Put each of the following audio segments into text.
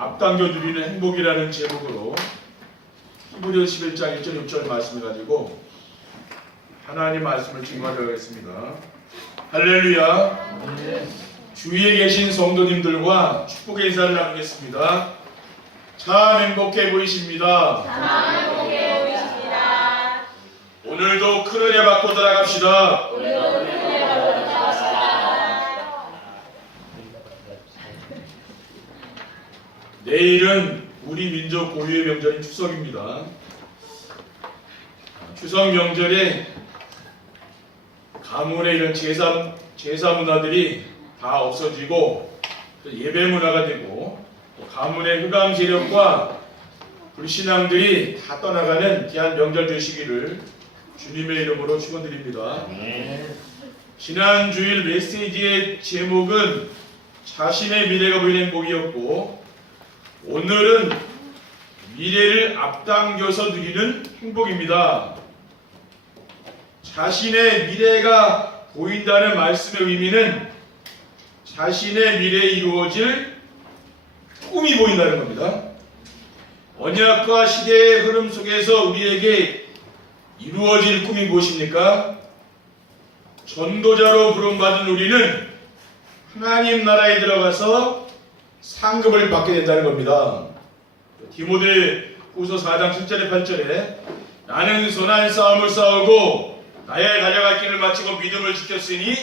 앞당겨 누리는 행복이라는 제목으로 히브리서 11장 1절 6절 말씀을 가지고 하나님 말씀을 증거하도록 하겠습니다. 할렐루야. 주위에 계신 성도님들과 축복의 인사를 나누겠습니다. 참 행복해 보이십니다. 참 행복해 보이십니다. 오늘도 큰 은혜 받고 들어갑시다. 오늘도 큰 은혜 받고 들어갑시다. 내일은 우리 민족 고유의 명절인 추석입니다. 추석 명절에 가문의 이런 제사 문화들이 다 없어지고 예배 문화가 되고 또 가문의 흑암 세력과 불신앙들이 다 떠나가는 귀한 명절 되시기를 주님의 이름으로 축원드립니다. 지난 주일 메시지의 제목은 자신의 미래가 보이는 행복이었고, 오늘은 미래를 앞당겨서 누리는 행복입니다. 자신의 미래가 보인다는 말씀의 의미는 자신의 미래에 이루어질 꿈이 보인다는 겁니다. 언약과 시대의 흐름 속에서 우리에게 이루어질 꿈이 무엇입니까? 전도자로 부름받은 우리는 하나님 나라에 들어가서 상급을 받게 된다는 겁니다. 디모데후서 4장 7절에 8절에 나는 선한 싸움을 싸우고 나의 가져갈 길을 마치고 믿음을 지켰으니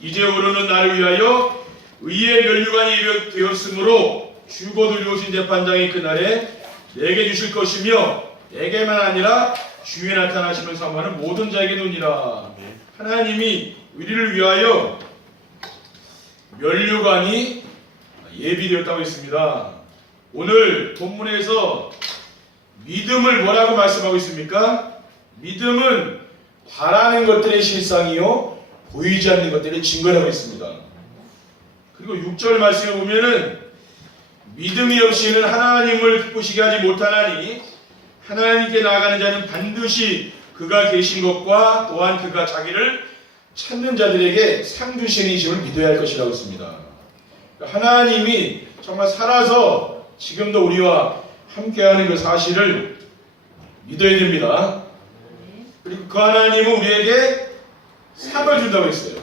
이제 오르는 나를 위하여 의의 면류관이 되었으므로 주고 들여오신 재판장이 그날에 내게 주실 것이며 내게만 아니라 주에 나타나시면 사모하는 모든 자에게 눈이라. 하나님이 우리를 위하여 면류관이 예비되었다고 했습니다. 오늘 본문에서 믿음을 뭐라고 말씀하고 있습니까? 믿음은 바라는 것들의 실상이요 보이지 않는 것들의 증거라고 했습니다. 그리고 6절 말씀에 보면은 믿음이 없이는 하나님을 기쁘시게 하지 못하나니 하나님께 나아가는 자는 반드시 그가 계신 것과 또한 그가 자기를 찾는 자들에게 상 주시는 이심을 믿어야 할 것이라고 했습니다. 하나님이 정말 살아서 지금도 우리와 함께하는 그 사실을 믿어야 됩니다. 그리고 그 하나님은 우리에게 상을 준다고 했어요.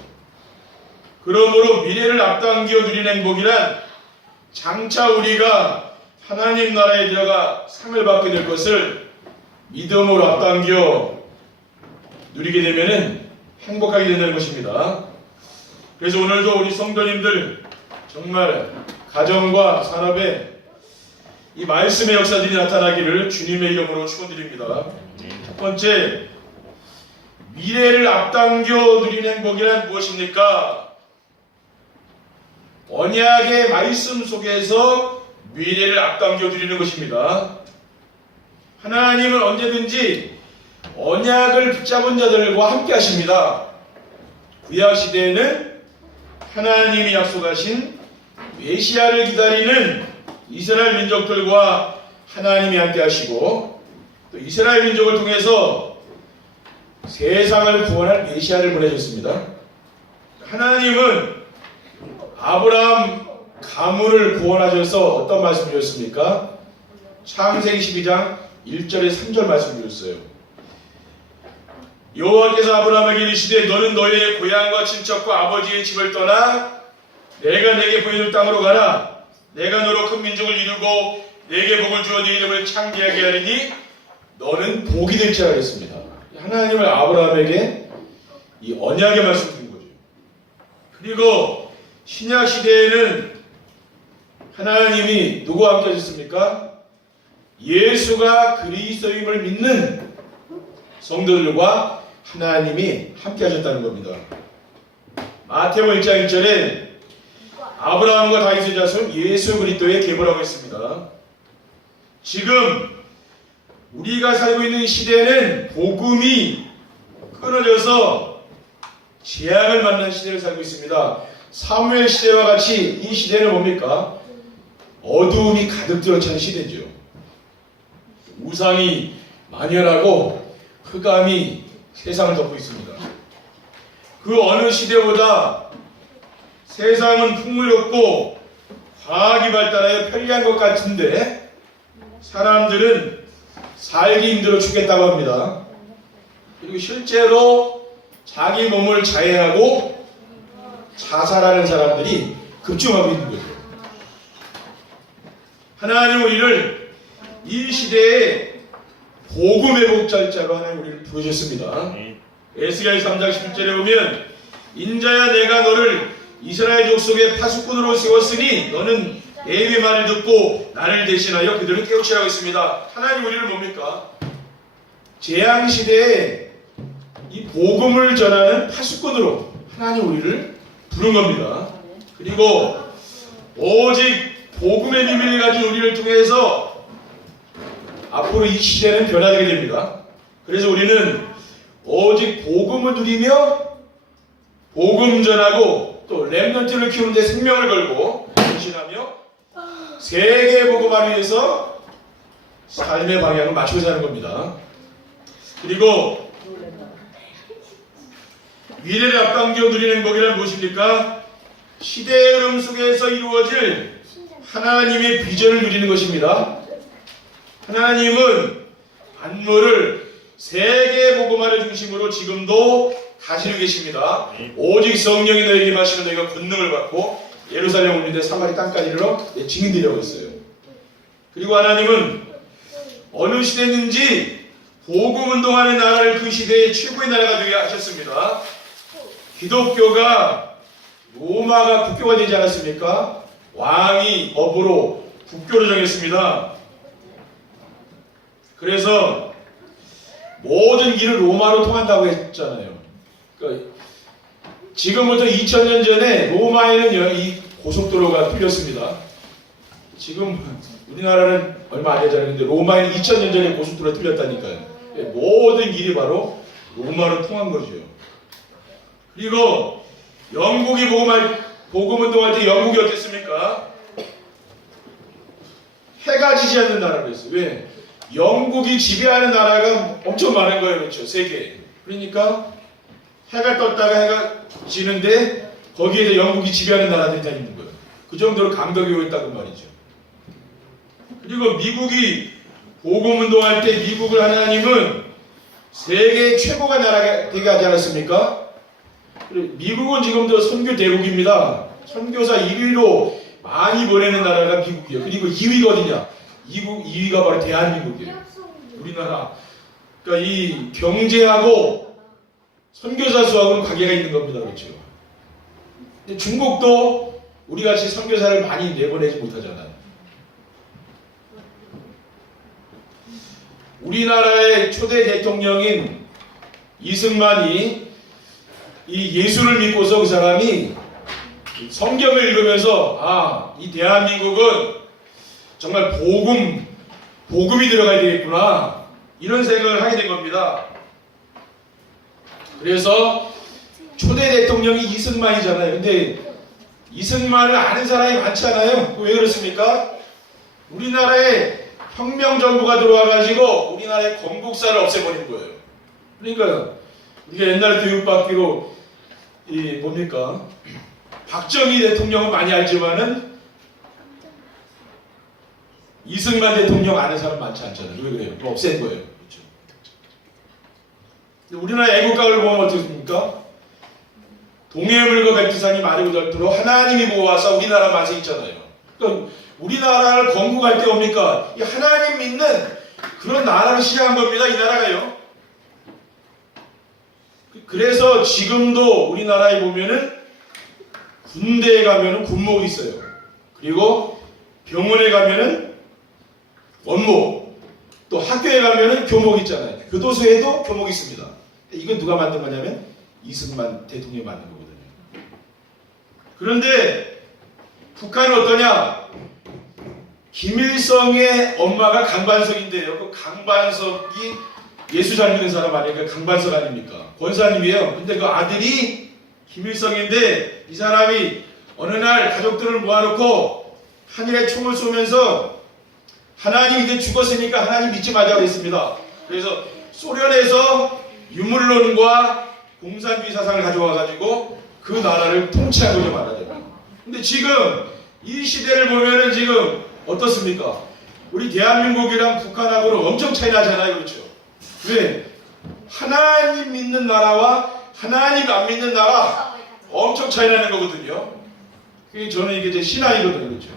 그러므로 미래를 앞당겨 누리는 행복이란 장차 우리가 하나님 나라에 들어가 상을 받게 될 것을 믿음으로 앞당겨 누리게 되면 행복하게 된다는 것입니다. 그래서 오늘도 우리 성도님들 정말 가정과 산업에 이 말씀의 역사들이 나타나기를 주님의 이름으로 축원드립니다. 첫 번째, 미래를 앞당겨 누리는 행복이란 무엇입니까? 언약의 말씀 속에서 미래를 앞당겨 누리는 것입니다. 하나님은 언제든지 언약을 붙잡은 자들과 함께 하십니다. 구약 시대에는 하나님이 약속하신 메시아를 기다리는 이스라엘 민족들과 하나님이 함께 하시고, 또 이스라엘 민족을 통해서 세상을 구원할 메시아를 보내셨습니다. 하나님은 아브라함 가문을 구원하셔서 어떤 말씀을 주셨습니까? 창세기 12장 1절에 3절 말씀을 주셨어요. 여호와께서 아브라함에게 이르시되 너는 너의 고향과 친척과 아버지의 집을 떠나 내가 내게 보여줄 땅으로 가라. 내가 너로 큰 민족을 이루고 내게 복을 주어 네 이름을 창대하게 하리니 너는 복이 될지라 하겠습니다. 하나님을 아브라함에게 이 언약의 말씀을 드린 거죠. 그리고 신약 시대에는 하나님이 누구와 함께 하셨습니까? 예수가 그리스도임을 믿는 성도들과 하나님이 함께 하셨다는 겁니다. 마태복음 1장 1절에 아브라함과 다윗의 자손 예수 그리스도의 계보라고 했습니다. 지금 우리가 살고 있는 시대는 복음이 끊어져서 재앙을 만난 시대를 살고 있습니다. 사무엘 시대와 같이 이 시대는 뭡니까? 어두움이 가득 들어찬 시대죠. 우상이 만연하고 흑암이 세상을 덮고 있습니다. 그 어느 시대보다 세상은 풍요롭고 과학이 발달하여 편리한 것 같은데 사람들은 살기 힘들어 죽겠다고 합니다. 그리고 실제로 자기 몸을 자해하고 자살하는 사람들이 급증하고 있는 거죠. 하나님 우리를 이 시대에 복음의 목자자로 하나님 우리를 부르셨습니다. 에스겔 3장 11절에 보면 인자야 내가 너를 이스라엘 족속의 파수꾼으로 세웠으니 너는 내의 말을 듣고 나를 대신하여 그들을 깨우치라고 했습니다. 하나님 우리를 뭡니까? 재앙시대에 이 복음을 전하는 파수꾼으로 하나님 우리를 부른 겁니다. 그리고 오직 복음의 비밀을 가진 우리를 통해서 앞으로 이 시대는 변화되게 됩니다. 그래서 우리는 오직 복음을 누리며 복음 전하고 또 렘넌트를 키우는 데 생명을 걸고 헌신하며 세계 복음화를 위해서 삶의 방향을 맞추고 사는 겁니다. 그리고 미래를 앞당겨 누리는 행복이란 무엇입니까? 시대의 흐름 속에서 이루어질 하나님의 비전을 누리는 것입니다. 하나님은 만물을 세계 복음화를 중심으로 지금도 가지고 계십니다. 오직 성령이 너에게 임하시면 너희가 권능을 받고 예루살렘 옮는데 사마리 땅까지 이르러 내 증인되려고 했어요. 그리고 하나님은 어느 시대든지 복음 운동하는 나라를 그 시대의 최고의 나라가 되게 하셨습니다. 기독교가 로마가 국교가 되지 않았습니까? 왕이 법으로 국교를 정했습니다. 그래서 모든 길을 로마로 통한다고 했잖아요. 그러니까 지금부터 2000년 전에 로마에는 이 고속도로가 뚫렸습니다. 지금 우리나라는 얼마 안 되잖아요. 근데 로마에는 2000년 전에 고속도로가 뚫렸다니까요. 모든 길이 바로 로마로 통한 거죠. 그리고 영국이 복음운동할 때 영국이 어땠습니까? 해가 지지 않는 나라로 했어요. 왜? 영국이 지배하는 나라가 엄청 많은 거예요. 그렇죠? 세계에. 그러니까 해가 떴다가 해가 지는데 거기에 영국이 지배하는 나라들이 다 있는 거예요. 그 정도로 감격이 오였다고 말이죠. 그리고 미국이 복음운동할 때 미국을 하나님은 세계 최고가 나라가 되게 하지 않았습니까? 미국은 지금도 선교 대국입니다. 선교사 1위로 많이 보내는 나라가 미국이에요. 그리고 2위가 어디냐? 2위가 바로 대한민국이에요. 우리나라. 그러니까 이 경제하고 선교사 수하고는 관계가 있는 겁니다. 그렇죠? 근데 중국도 우리 같이 선교사를 많이 내보내지 못하잖아요. 우리나라의 초대 대통령인 이승만이 이 예수를 믿고서 그 사람이 성경을 읽으면서 이 대한민국은 정말 복음이 들어가야 되겠구나 이런 생각을 하게 된 겁니다. 그래서 초대 대통령이 이승만이잖아요. 근데 이승만을 아는 사람이 많지 않아요. 왜 그렇습니까? 우리나라에 혁명정부가 들어와가지고 우리나라의 건국사를 없애버린 거예요. 그러니까 우리가 옛날에 교육받기로 뭡니까? 박정희 대통령은 많이 알지만은 이승만 대통령 아는 사람 많지 않잖아요. 왜 그래요? 없앤 거예요. 그렇죠? 우리나라 애국가를 보면 어떻습니까? 동해물과 백두산이 마르고 닳도록 하나님이 모아서 우리나라 맛에 있잖아요. 그러니까 우리나라를 건국할 때 뭡니까? 이 하나님 믿는 그런 나라를 시작한 겁니다. 이 나라가요. 그래서 지금도 우리나라에 보면은 군대에 가면은 군목이 있어요. 그리고 병원에 가면은 원목, 또 학교에 가면은 교목 있잖아요. 교도소에도 교목이 있습니다. 이건 누가 만든 거냐면 이승만 대통령이 만든 거거든요. 그런데 북한은 어떠냐? 김일성의 엄마가 강반석인데요. 그 강반석이 예수 잘 믿는 사람 아니니까 강반석 아닙니까? 권사님이에요. 근데 그 아들이 김일성인데 이 사람이 어느 날 가족들을 모아놓고 하늘에 총을 쏘면서 하나님 이제 죽었으니까 하나님 믿지 말자고 했습니다. 그래서 소련에서 유물론과 공산주의 사상을 가져와가지고 그 나라를 통치하고자 말하잖아요. 근데 지금 이 시대를 보면은 지금 어떻습니까? 우리 대한민국이랑 북한하고는 엄청 차이 나잖아요. 그렇죠? 왜? 하나님 믿는 나라와 하나님 안 믿는 나라 엄청 차이 나는 거거든요. 저는 이게 제 신앙이거든요. 그렇죠?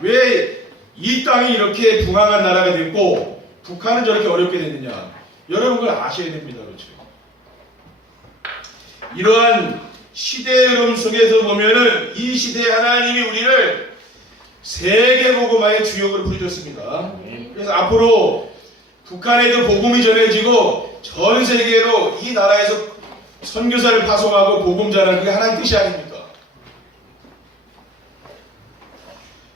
왜 이 땅이 이렇게 붕황한 나라가 됐고 북한은 저렇게 어렵게 됐느냐? 여러분 그걸 아셔야 됩니다. 그렇죠? 이러한 시대의 흐름 속에서 보면은 이 시대에 하나님이 우리를 세계복음화의 주역으로 부르셨습니다. 그래서 앞으로 북한에도 복음이 전해지고 전 세계로 이 나라에서 선교사를 파송하고 복음 전하는 그게 하나님 뜻이 아닙니까?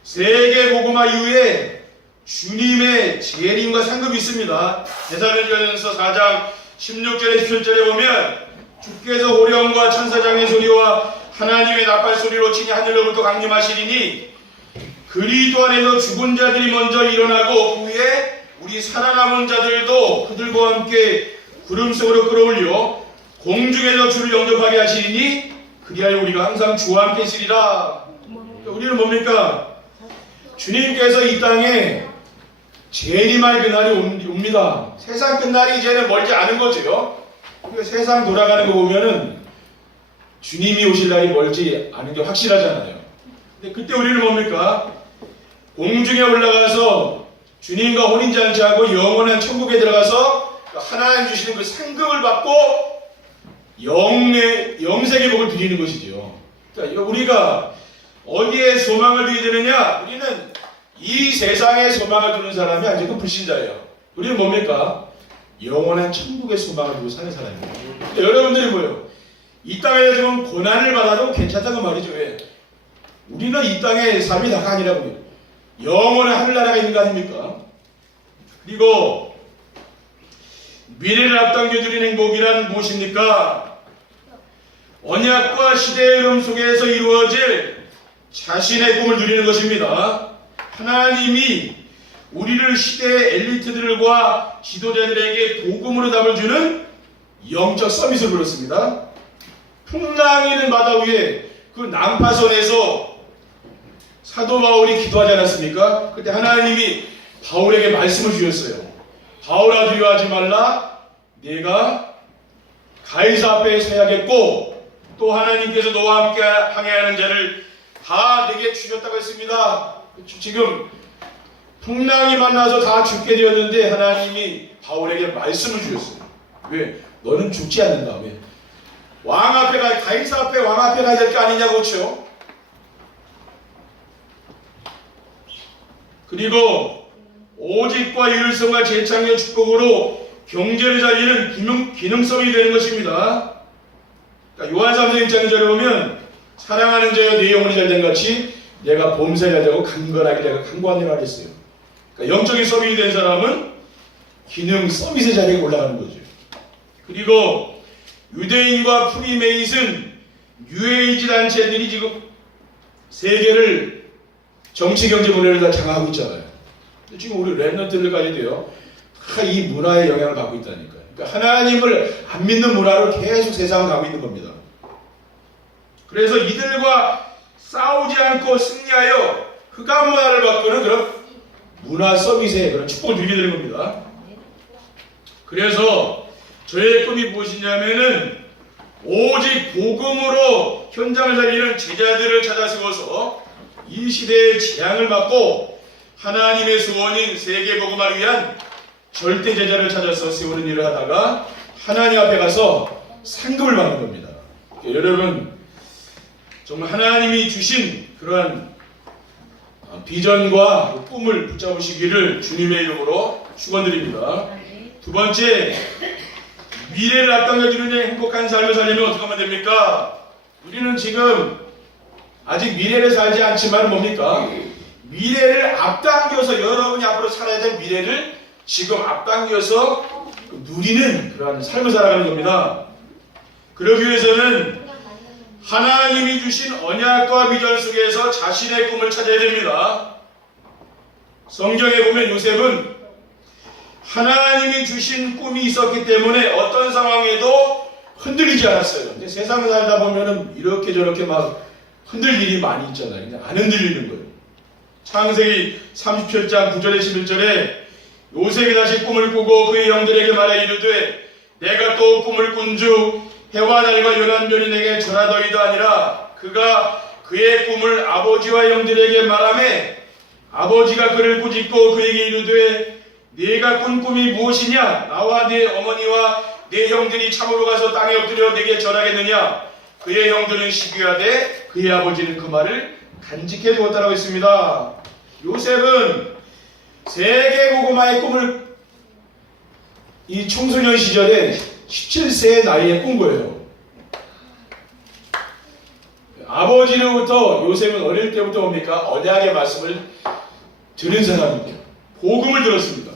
세계복음화 이후에 주님의 재림과 상급이 있습니다. 데살로니가전서 4장 16절에 17절에 보면 주께서 호령과 천사장의 소리와 하나님의 나팔 소리로 친히 하늘로부터 강림하시리니 그리스도 안에서 죽은 자들이 먼저 일어나고 그 후에 우리 살아남은 자들도 그들과 함께 구름 속으로 끌어올려 공중에서 주를 영접하게 하시리니 그리하여 우리가 항상 주와 함께 있으리라. 우리는 뭡니까? 주님께서 이 땅에 재림할 그날이 옵니다. 세상 끝날이 이제는 멀지 않은 거죠. 세상 돌아가는 거 보면은 주님이 오실 날이 멀지 않은 게 확실하잖아요. 근데 그때 우리는 뭡니까? 공중에 올라가서 주님과 혼인잔치하고 영원한 천국에 들어가서 하나님 주시는 그 상급을 받고 영생의 복을 누리는 것이죠. 그러니까 우리가 어디에 소망을 두게 되느냐? 우리는 이 세상에 소망을 두는 사람이 아직은 불신자예요. 우리는 뭡니까? 영원한 천국의 소망을 두고 사는 사람입니다. 그러니까 여러분들이 뭐예요? 이 땅에서 지금 고난을 받아도 괜찮다고 말이죠. 왜? 우리는 이 땅의 삶이 다가 아니라고요. 영원한 하늘나라가 있는 거 아닙니까? 그리고 미래를 앞당겨 드리는 행복이란 무엇입니까? 언약과 시대의 흐름 속에서 이루어질 자신의 꿈을 누리는 것입니다. 하나님이 우리를 시대의 엘리트들과 지도자들에게 복음으로 답을 주는 영적 서밋을 불렀습니다. 풍랑이는 바다 위에 그 난파선에서 사도 바울이 기도하지 않았습니까? 그때 하나님이 바울에게 말씀을 주셨어요. 바울아 두려워하지 말라. 내가 가이사 앞에 서야겠고 또 하나님께서 너와 함께 항해하는 자를 다 내게 주셨다고 했습니다. 지금 풍랑이 만나서 다 죽게 되었는데 하나님이 바울에게 말씀을 주셨어요. 왜? 너는 죽지 않는다. 왜? 왕 앞에 가이사 앞에 왕 앞에 가야 될 게 아니냐고. 그렇죠? 그리고 오직과 유일성과 재창의 축복으로 경제를 살리는 기능성이 되는 것입니다. 그러니까 요한 3서 1장 2절에 보면 사랑하는 자여 내 영혼이 잘된 같이 내가 범사하자고 강건하게 내가 강구하니라 하겠어요. 그러니까 영적인 서밋이 된 사람은 기능 서밋의 자리에 올라가는 거죠. 그리고 유대인과 프리메이슨 뉴에이지 단체들이 지금 세계를 정치 경제 문화를 다 장악하고 있잖아요. 지금 우리 랩런트들까지 돼요. 다 이 문화에 영향을 받고 있다니까요. 그러니까 하나님을 안 믿는 문화로 계속 세상을 가고 있는 겁니다. 그래서 이들과 싸우지 않고 승리하여 흑암 문화를 바꾸는 그런 문화 서밋의 그런 축복을 누리게 되는 겁니다. 그래서 저의 꿈이 무엇이냐면은 오직 복음으로 현장을 살리는 제자들을 찾아 세워서 이 시대의 재앙을 막고 하나님의 소원인 세계복음화를 위한 절대 제자를 찾아서 세우는 일을 하다가 하나님 앞에 가서 상급을 받는 겁니다. 여러분 정말 하나님이 주신 그러한 비전과 꿈을 붙잡으시기를 주님의 이름으로 축원드립니다. 두 번째, 미래를 앞당겨주는 행복한 삶을 살려면 어떻게 하면 됩니까? 우리는 지금 아직 미래를 살지 않지만 뭡니까? 미래를 앞당겨서 여러분이 앞으로 살아야 될 미래를 지금 앞당겨서 누리는 그러한 삶을 살아가는 겁니다. 그러기 위해서는 하나님이 주신 언약과 비전 속에서 자신의 꿈을 찾아야 됩니다. 성경에 보면 요셉은 하나님이 주신 꿈이 있었기 때문에 어떤 상황에도 흔들리지 않았어요. 근데 세상을 살다 보면은 이렇게 저렇게 막 흔들 일이 많이 있잖아요. 근데 안 흔들리는 거예요. 창세기 37장 9절에 11절에 요셉이 다시 꿈을 꾸고 그의 형들에게 말해 이르되 내가 또 꿈을 꾼즉 해와 달과 열한 별이 내게 전하더이다 아니라 그가 그의 꿈을 아버지와 형들에게 말하매 아버지가 그를 꾸짖고 그에게 이르되 네가 꾼 꿈이 무엇이냐 나와 네 어머니와 네 형들이 참으로 가서 땅에 엎드려 내게 전하겠느냐 그의 형들은 시기하되 그의 아버지는 그 말을 간직해 두었다라고 했습니다. 요셉은 세계 고구마의 꿈을 이 청소년 시절에 17세의 나이에 꾼 거예요. 아버지로부터 요셉은 어릴 때부터 뭡니까? 언약의 말씀을 들은 사람입니다. 복음을 들었습니다.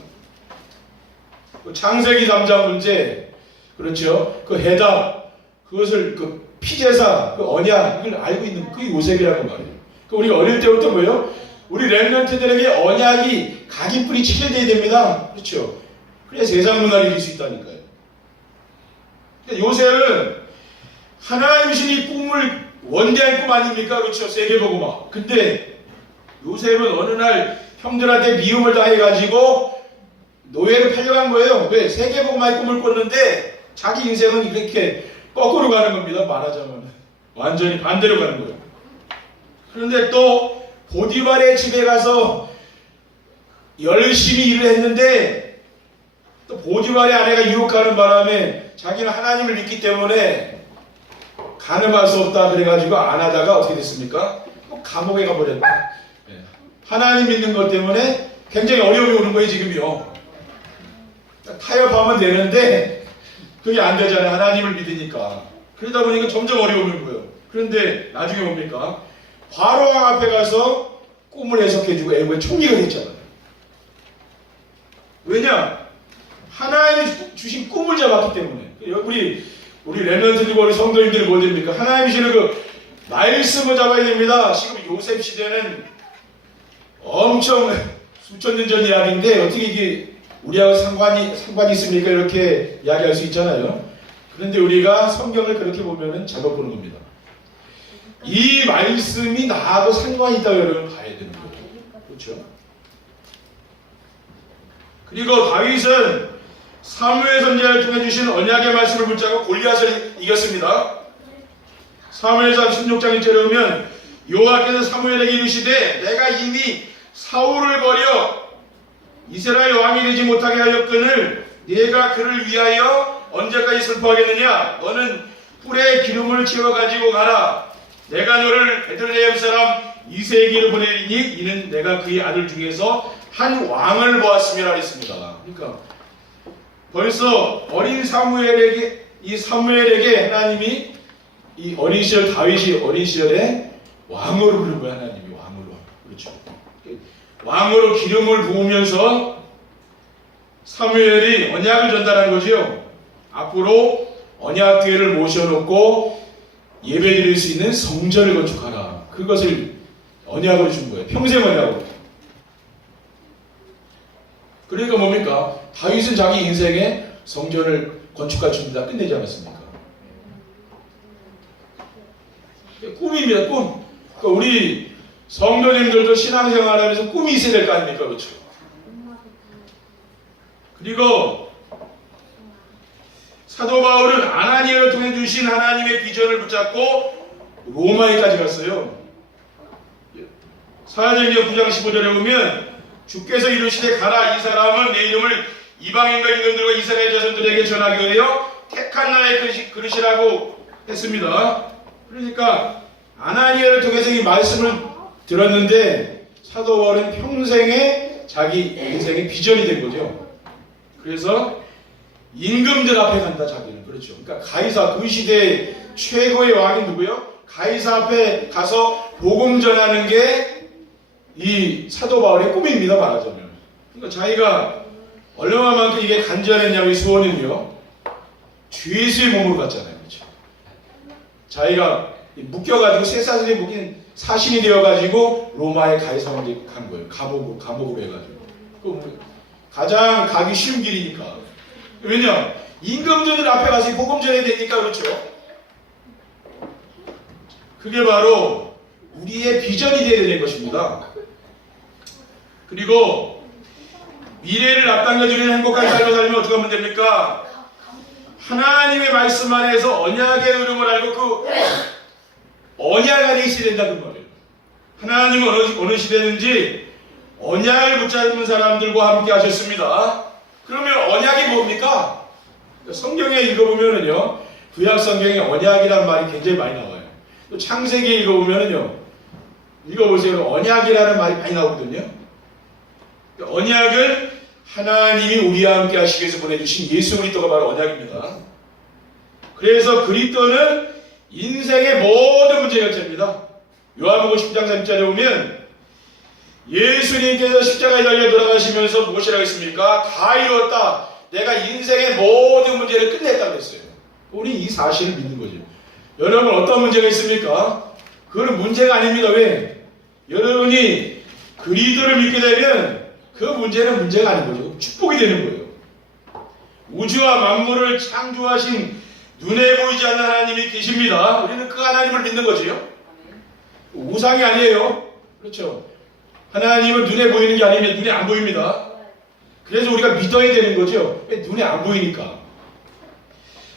창세기 3장 문제, 그렇죠? 그 해답, 그것을 그 피제사, 그 언약, 이걸 알고 있는 그 요셉이라는 말이에요. 그 우리가 어릴 때부터 뭐예요? 우리 렘넌트들에게 언약이 각인 뿌리 치켜져야 됩니다. 그렇죠? 그래야 세상 문화를 이길 수 있다니까요. 요셉은 하나님이 주신 이 꿈을 원대한 꿈 아닙니까? 그렇죠? 세계복음화. 근데 요셉은 어느 날 형들한테 미움을 당해가지고 노예를 팔려간 거예요. 왜? 세계복음화의 꿈을 꿨는데 자기 인생은 이렇게 거꾸로 가는 겁니다. 말하자면 완전히 반대로 가는 거예요. 그런데 또 보디발의 집에 가서 열심히 일을 했는데 또 보디발의 아내가 유혹하는 바람에 자기는 하나님을 믿기 때문에 가늠할 수 없다 그래가지고 안 하다가 어떻게 됐습니까? 또 감옥에 가버렸다. 하나님 믿는 것 때문에 굉장히 어려움이 오는 거예요 지금요. 타협하면 되는데 그게 안 되잖아요. 하나님을 믿으니까. 그러다 보니까 점점 어려우는 거예요. 그런데 나중에 뭡니까? 바로왕 앞에 가서 꿈을 해석해주고 애국의 총리가 됐잖아요. 왜냐? 하나님이 주신 꿈을 잡았기 때문에. 우리 렘넌트들과 우리 성도님들이 뭐 됩니까? 하나님이 주시는 그 말씀을 잡아야 됩니다. 지금 요셉 시대는 엄청 수천 년 전 이야기인데 어떻게 이게 우리하고 상관이 있습니까? 이렇게 이야기할 수 있잖아요. 그런데 우리가 성경을 그렇게 보면은 잘못 보는 겁니다. 이 말씀이 나하고 상관이 있다고 여러분 봐야 되는 거예요. 그렇죠? 그리고 다윗은 사무엘 선지자를 통해 주신 언약의 말씀을 붙잡고 골리앗을 이겼습니다. 사무엘상 16장 1절에 보면 여호와께서 사무엘에게 이르시되 내가 이미 사울을 버려 이스라엘 왕이 되지 못하게 하였거늘 네가 그를 위하여 언제까지 슬퍼하겠느냐? 너는 뿔에 기름을 채워 가지고 가라. 내가 너를 베들레헴 사람 이새에게로 보내리니 이는 내가 그의 아들 중에서 한 왕을 보았음이라 했습니다. 그러니까 벌써 어린 사무엘에게 하나님이 이 어린 시절 다윗이 어린 시절에 왕으로 부른 거야. 하나님이 왕으로. 그렇죠. 왕으로 기름을 부으면서 사무엘이 언약을 전달한 거지요. 앞으로 언약궤를 모셔놓고 예배드릴 수 있는 성전을 건축하라. 그것을 언약으로 준 거예요. 평생 언약으로. 그러니까 뭡니까? 다윗은 자기 인생에 성전을 건축할 준비 다 끝내지 않았습니까? 꿈입니다. 꿈. 그러니까 우리 성도님들도 신앙생활하면서 꿈이 있어야 될 거 아닙니까? 그렇죠? 그리고 사도 바울은 아나니아를 통해 주신 하나님의 비전을 붙잡고 로마에까지 갔어요. 사도행전 9장 15절에 보면 주께서 이르시되 가라. 이 사람은 내 이름을 이방인과 임금들과 이스라엘 자손들에게 전하기 위하여 택한 나의 그릇이라고 했습니다. 그러니까 아나니아를 통해서 이 말씀을 들었는데 사도 바울은 평생에 자기 인생의 비전이 된 거죠. 그래서 임금들 앞에 간다. 자기는. 그렇죠. 그러니까 가이사, 그 시대의 최고의 왕이 누구요? 가이사 앞에 가서 복음 전하는 게 이 사도 바울의 꿈입니다. 말하자면. 그러니까 자기가 얼마만큼 이게 간절했냐고 이 소원은요. 죄수의 몸으로 갔잖아요. 그렇죠. 자기가 묶여가지고 쇠사슬에 묶인 사신이 되어가지고 로마의 가이사한테 간 거예요. 감옥으로 해가지고. 가장 가기 쉬운 길이니까. 왜냐? 임금들 앞에 가서 복음 전해야 되니까. 그렇죠. 그게 바로 우리의 비전이 되어야 될 것입니다. 그리고 미래를 앞당겨주는 행복한 삶을 살면 어떻게 하면 됩니까? 하나님의 말씀 안에서 언약의 흐름을 알고 그 언약 안에 있어야 된다 그 말이에요. 하나님은 어느 시대든지 언약을 붙잡는 사람들과 함께 하셨습니다. 그러면 언약이 뭡니까? 성경에 읽어보면은요, 구약 성경에 언약이라는 말이 굉장히 많이 나와요. 또 창세기 읽어보면은요, 읽어보세요. 언약이라는 말이 많이 나오거든요. 언약은 하나님이 우리와 함께 하시기 위해서 보내주신 예수 그리스도가 바로 언약입니다. 그래서 그리스도는 인생의 모든 문제 해결자입니다. 요한복음 10장 3절에 보면 예수님께서 십자가에 달려 돌아가시면서 무엇이라고 했습니까? 다 이루었다. 내가 인생의 모든 문제를 끝냈다고 했어요. 우리 이 사실을 믿는 거죠. 여러분 어떤 문제가 있습니까? 그건 문제가 아닙니다. 왜? 여러분이 그리스도를 믿게 되면 그 문제는 문제가 아닌 거죠. 축복이 되는 거예요. 우주와 만물을 창조하신 눈에 보이지 않는 하나님이 계십니다. 우리는 그 하나님을 믿는 거지요. 우상이 아니에요. 그렇죠. 하나님은 눈에 보이는 게 아니면 눈에 안 보입니다. 그래서 우리가 믿어야 되는 거죠. 왜? 눈에 안 보이니까.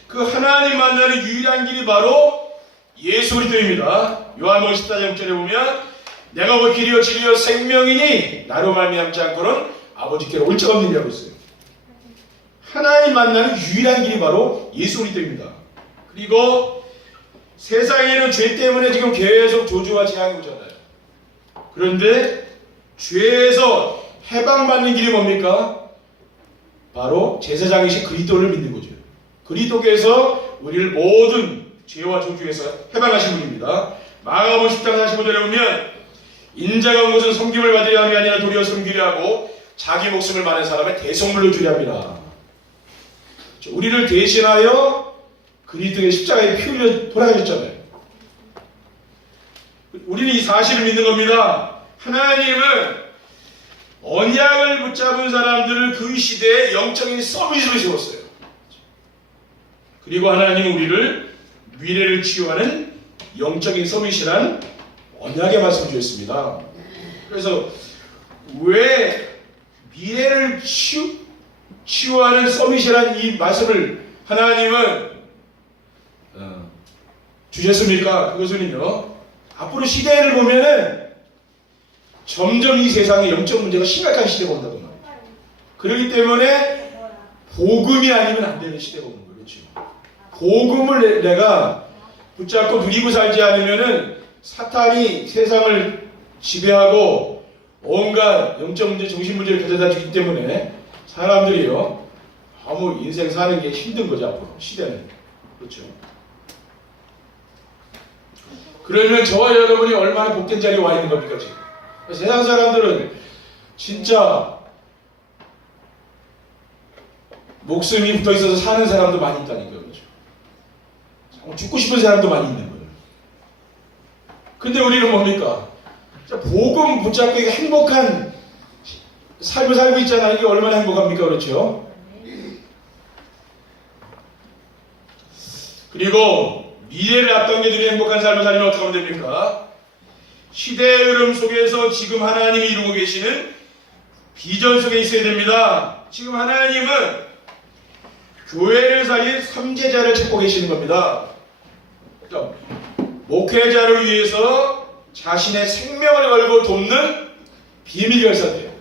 그 하나님 만나는 유일한 길이 바로 예수 그리스도입니다. 요한복음 14장 6절에 보면 내가 곧 길이요 진리요 생명이니 나로 말미암지 않고는 아버지께로 올 자가 없느니라고 했어요. 하나님 만나는 유일한 길이 바로 예수 그리스도입니다. 그리고 세상에는 죄 때문에 지금 계속 저주와 재앙이 오잖아요. 그런데 죄에서 해방받는 길이 뭡니까? 바로 제사장이신 그리스도를 믿는 거죠. 그리스도께서 우리를 모든 죄와 저주에서 해방하신 분입니다. 마가복음 10장 45절에 보면 인자가 온 것은 섬김을 받으려 함이 아니라 도리어 섬기려 하고 자기 목숨을 많은 사람의 대속물로 주려 함이라. 우리를 대신하여 그리스도의 십자가에 피 흘려 돌아가셨잖아요. 우리는 이 사실을 믿는 겁니다. 하나님은 언약을 붙잡은 사람들을 그 시대에 영적인 서비스로 세웠어요. 그리고 하나님은 우리를 미래를 치유하는 영적인 서밋이란 언약의 말씀을 주셨습니다. 그래서 왜 미래를 치유하는 서밋이란 이 말씀을 하나님은 주셨습니까? 그것은요, 앞으로 시대를 보면은 점점 이 세상의 영적 문제가 심각한 시대가 온다고 말이에요. 그렇기 때문에 복음이 아니면 안 되는 시대가 오는 거예요. 그렇죠? 복음을 내가 붙잡고 누리고 살지 않으면은 사탄이 세상을 지배하고 온갖 영적 문제, 정신 문제를 가져다 주기 때문에 사람들이요, 아무 인생 사는 게 힘든 거죠. 앞으로 시대는. 그렇죠? 그러면 저와 여러분이 얼마나 복된 자리에 와 있는 겁니까 지금? 세상 사람들은 진짜 목숨이 붙어 있어서 사는 사람도 많이 있다니까요. 그렇죠? 죽고 싶은 사람도 많이 있는 거예요. 근데 우리는 뭡니까? 복음 붙잡고 행복한 삶을 살고 있잖아요. 이게 얼마나 행복합니까? 그렇죠? 그리고 미래를 앞당겨두는 행복한 삶을 살면 어떻게 하면 됩니까? 시대의 흐름 속에서 지금 하나님이 이루고 계시는 비전 속에 있어야 됩니다. 지금 하나님은 교회를 살릴 삼재자를 찾고 계시는 겁니다. 그러니까 목회자를 위해서 자신의 생명을 걸고 돕는 비밀 결사대요.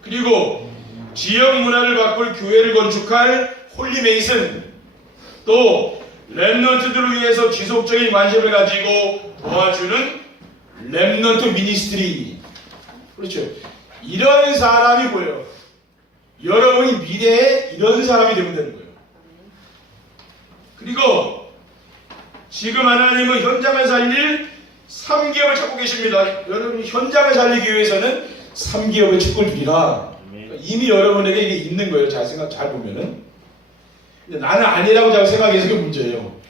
그리고 지역 문화를 바꿀 교회를 건축할 홀리메이슨, 또 렘넌트들을 위해서 지속적인 관심을 가지고 도와주는 렘넌트 미니스트리. 그렇죠. 이런 사람이 뭐예요? 여러분이 미래에 이런 사람이 되면 되는 거예요. 그리고 지금 하나님은 현장을 살릴 3기업을 찾고 계십니다. 여러분이 현장을 살리기 위해서는 3기업의 축복을 드리라. 그러니까 이미 여러분에게 이게 있는 거예요. 잘 보면은. 근데 나는 아니라고 잘 생각해서 그게 문제예요.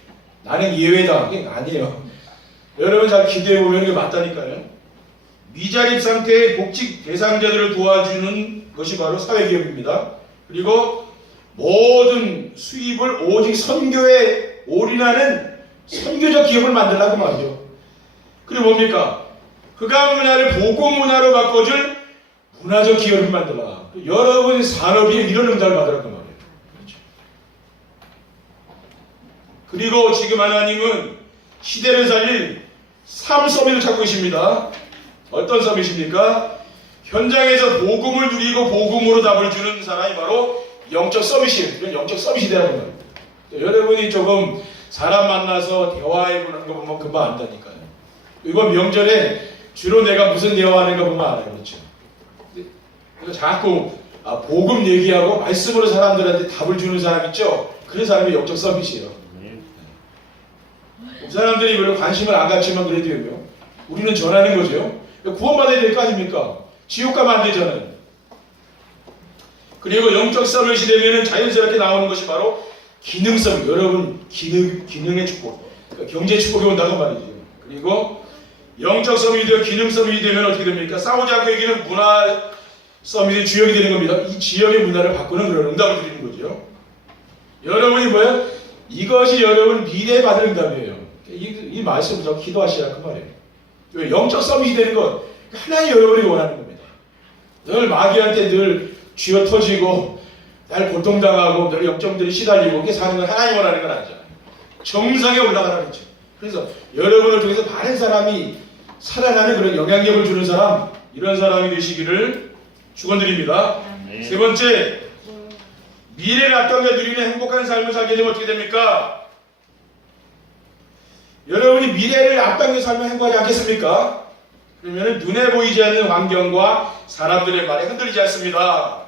나는 예외다. 그게 아니에요. 여러분 잘 기도해 보면 이게 맞다니까요. 미자립 상태의 복직 대상자들을 도와주는 것이 바로 사회기업입니다. 그리고 모든 수입을 오직 선교에 올인하는 선교적 기업을 만들라고 말이죠. 그리고 뭡니까? 흑암 문화를 복음 문화로 바꿔줄 문화적 기여를 만들라. 여러분 산업이 이런 응답을 받으라고 말이에요. 그렇죠. 그리고 지금 하나님은 시대를 살릴 3서밋을 찾고 계십니다. 어떤 서밋입니까? 현장에서 복음을 누리고 복음으로 답을 주는 사람이 바로 영적 서밋이에요. 이런 영적 서밋이 되라고 말이에요. 여러분이 조금 사람 만나서 대화해보는 거 보면 금방 안다니까요. 이번 명절에 주로 내가 무슨 대화하는가 보면 알아요. 그렇죠. 그래서 자꾸 복음 얘기하고 말씀으로 사람들한테 답을 주는 사람 있죠? 그런 사람이 영적 서밋이에요. 사람들이 별로 관심을 안 갖지만 그래도요. 우리는 전하는 거죠. 구원받아야 될 거 아닙니까? 지옥 가면 안 되잖아요. 그리고 영적 서밋이 되면 자연스럽게 나오는 것이 바로 기능 서밋. 여러분 기능의 축복. 그러니까 경제 축복이 온다고 말이죠. 그리고 영적 서밋이 되어 기능 서밋이 되면 어떻게 됩니까? 싸우지 않고 여기는 문화 서밋의 주역이 되는 겁니다. 이 지역의 문화를 바꾸는 그런 응답을 드리는 거죠. 여러분이 뭐예요? 이것이 여러분 미래에 받을 응답이에요. 이 말씀부터 기도하시라 그 말이에요. 왜? 영적 서밋이 되는 것 하나님 여러분이 원하는 겁니다. 늘 마귀한테 늘 쥐어 터지고 날 고통당하고 늘 역정들이 시달리고 이게 사는 건 하나님 원하는 건 아니잖아요. 정상에 올라가라는 거죠. 그래서 여러분을 통해서 많은 사람이 살아나는 그런 영향력을 주는 사람, 이런 사람이 되시기를 축원드립니다. 세 번째, 미래를 앞당겨 누리는 행복한 삶을 살게 되면 어떻게 됩니까? 여러분이 미래를 앞당겨 살면 행복하지 않겠습니까? 그러면 눈에 보이지 않는 환경과 사람들의 말에 흔들리지 않습니다.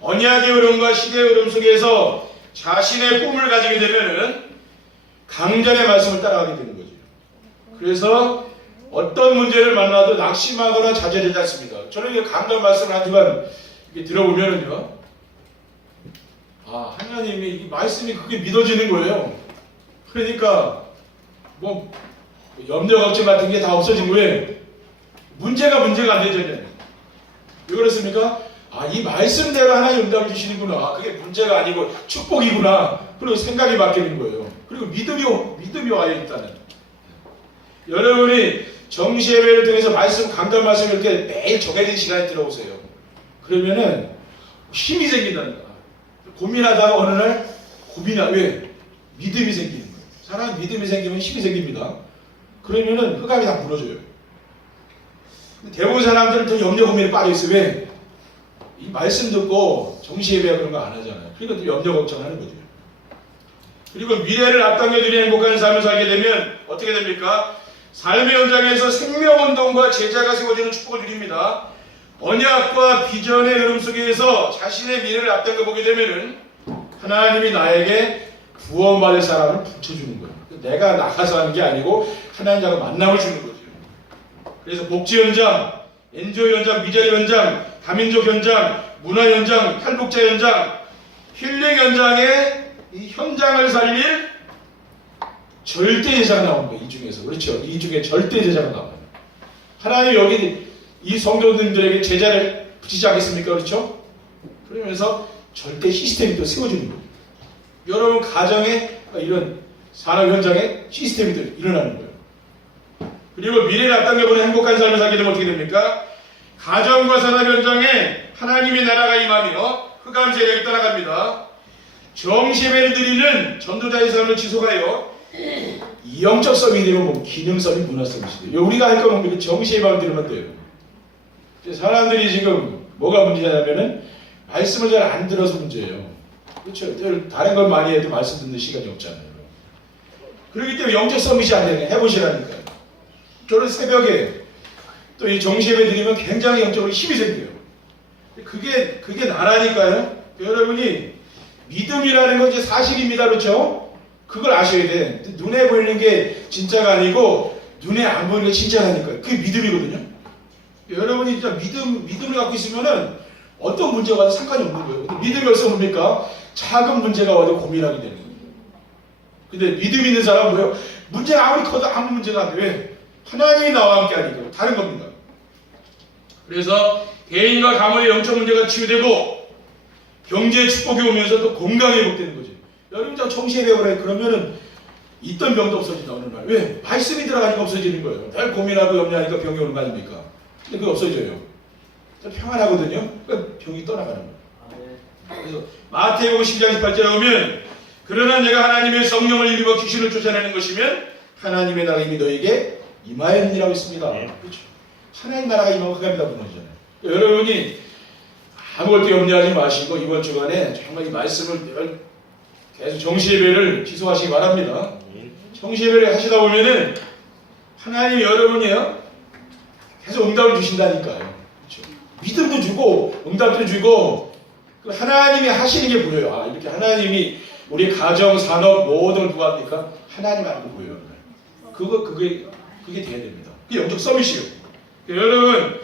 언약의 흐름과 시대의 흐름 속에서 자신의 꿈을 가지게 되면은 강전의 말씀을 따라가게 되는 거죠. 그래서 어떤 문제를 만나도 낙심하거나 좌절하지 않습니다. 저는 강단 말씀을 하지만 들어보면은요, 하나님이 이 말씀이 그게 믿어지는 거예요. 그러니까 뭐 염려 걱정 같은 게 다 없어진 거예요. 문제가 안 되잖아요. 왜 그렇습니까? 이 말씀대로 하나님 응답을 주시는구나. 그게 문제가 아니고 축복이구나. 그리고 생각이 바뀌는 거예요. 그리고 믿음이 와요. 일단은 여러분이 정시예배를 통해서 말씀 강단 말씀 이렇게 매일 정해진 시간에 들어오세요. 그러면은 힘이 생긴다는 거야. 고민하다가 어느 날 왜? 믿음이 생기는 거예요. 사람 믿음이 생기면 힘이 생깁니다. 그러면은 흑암이 다 무너져요. 대부분 사람들은 더 염려 고민에 빠져 있어요. 왜? 이 말씀 듣고 정시예배 그런 거 안 하잖아요. 그러니까 또 염려 걱정하는 거죠. 그리고 미래를 앞당겨 드리는 행복한 삶을 살게 되면 어떻게 됩니까? 삶의 현장에서 생명운동과 제자가 세워지는 축복을 드립니다. 언약과 비전의 흐름 속에서 자신의 미래를 앞당겨 보게 되면은 하나님이 나에게 구원받을 사람을 붙여주는 거예요. 내가 나가서 하는 게 아니고 하나님과 만남을 주는 거죠. 그래서 복지 현장, 엔조이 현장, 미자리 현장, 다민족 현장, 문화 현장, 탈북자 현장, 힐링 현장에 이 현장을 살릴 절대 제자가 나온 거예요. 이 중에서. 그렇죠. 이 중에 절대 제자가 나와요. 하나님 여기 이 성도님들에게 제자를 붙이지 않겠습니까? 그렇죠? 그러면서 절대 시스템이 또 세워지는 거예요. 여러분 가정에 이런 산업 현장에 시스템이 또 일어나는 거예요. 그리고 미래를 앞당겨보는 행복한 삶을 살게 되면 어떻게 됩니까? 가정과 산업 현장에 하나님의 나라가 임하며 흑암 세력이 떠나갑니다. 정시예배를 드리는 전도자의 삶을 지속하여 이 영적 서밋이 되면 뭐 기능 서밋, 문화 서밋이 돼요. 우리가 할 거 보면 정시예배만 들으면 돼요. 사람들이 지금 뭐가 문제냐면은 말씀을 잘 안 들어서 문제예요. 그렇죠. 다른 걸 많이 해도 말씀 듣는 시간이 없잖아요. 그렇기 때문에 영적 서밋이 안 되네. 해보시라니까요. 저는 새벽에 또 이 정시예배 드리면 굉장히 영적으로 힘이 생겨요. 그게 나라니까요. 여러분이 믿음이라는 건 이제 사실입니다. 그렇죠? 그걸 아셔야 돼. 눈에 보이는 게 진짜가 아니고 눈에 안 보이는 게 진짜라니까요. 그게 믿음이거든요. 여러분이 진짜 믿음을 갖고 있으면은 어떤 문제가 와도 상관이 없는 거예요. 근데 믿음이 없으면 뭡니까? 작은 문제가 와도 고민하게 되는 거예요. 근데 믿음 있는 사람은 뭐예요? 문제가 아무리 커도 아무 문제가 안 돼. 왜? 하나님이 나와 함께 하니까. 다른 겁니다. 그래서 개인과 가문의 영적 문제가 치유되고 경제의 축복이 오면서 또 건강이 회복되는 거죠. 여러분 정시예배 그래. 그러면은 있던 병도 없어진다 어느 날. 왜? 말씀이 들어가니까 없어지는 거예요. 늘 고민하고 염려하니까 병이 오는 거 아닙니까? 근데 그게 없어져요. 평안하거든요. 그러니까 병이 떠나가는 거예요. 그래서 마태복음 10장 18절에 보면 그러나 내가 하나님의 성령을 입어 귀신을 쫓아내는 것이면 하나님의 나라가 이미 너에게 임하였느니라고 했습니다. 그렇죠. 하나님 나라가 임하고 그갑니다 무너지잖아요. 여러분이 아무것도 염려하지 마시고 이번 주간에 정말 이 말씀을 계속 정시예배를 지속하시기 바랍니다. 정시예배를 하시다 보면은 하나님이 여러분이요 계속 응답을 주신다니까요. 그렇죠. 믿음도 주고 응답도 주고 하나님이 하시는 게 보여요. 아, 이렇게 하나님이 우리 가정, 산업 모든 걸 누가 합니까? 하나님 하는 거 보여요. 그게 돼야 됩니다. 그게 영적 서밋이에요. 여러분,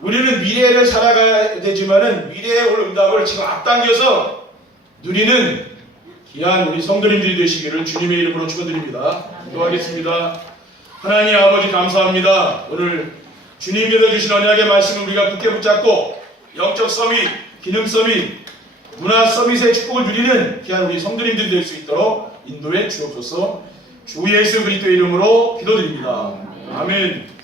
우리는 미래를 살아가야 되지만은 미래에 올 응답을 지금 앞당겨서 누리는 귀한 우리 성도님들이 되시기를 주님의 이름으로 축원드립니다. 기도하겠습니다. 하나님 아버지 감사합니다. 오늘 주님께서 주신 언약의 말씀을 우리가 굳게 붙잡고 영적 서밋, 기능 서밋, 문화 서밋의 축복을 누리는 귀한 우리 성도님들이 될 수 있도록 인도해 주옵소서. 주 예수 그리스도의 이름으로 기도드립니다. 아멘.